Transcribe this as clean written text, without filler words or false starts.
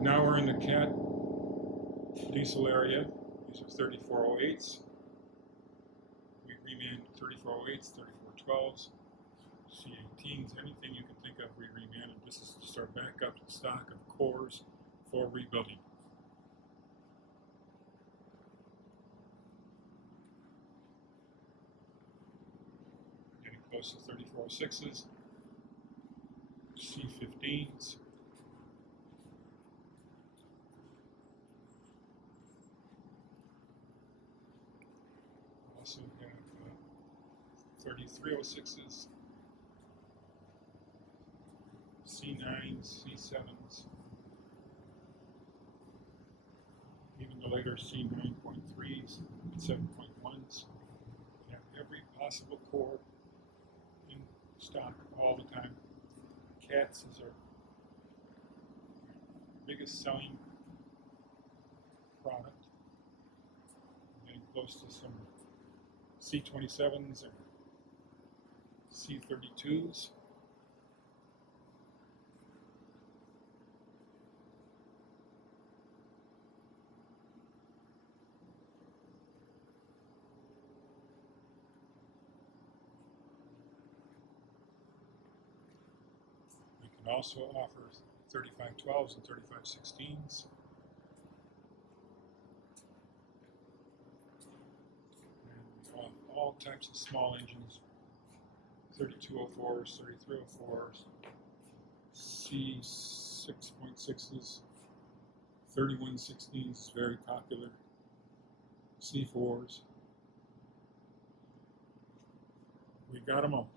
Now we're in the cat diesel area. These are 3408s. We reman 3408s, 3412s, C18s, anything you can think of, we remanded. This is just our backup stock of cores for rebuilding. Getting close to 3406s, C15s. Also have 3306s, C9s, C7s, even the later C9.3s, 7.1s. We have every possible core in stock all the time. Cats is our biggest selling product. Getting close to some C27s and C32s. We can also offer 3512s and 3516s. All types of small engines, 3204s, 3304s, C6.6s, 3116s is very popular, C4s. We got them all.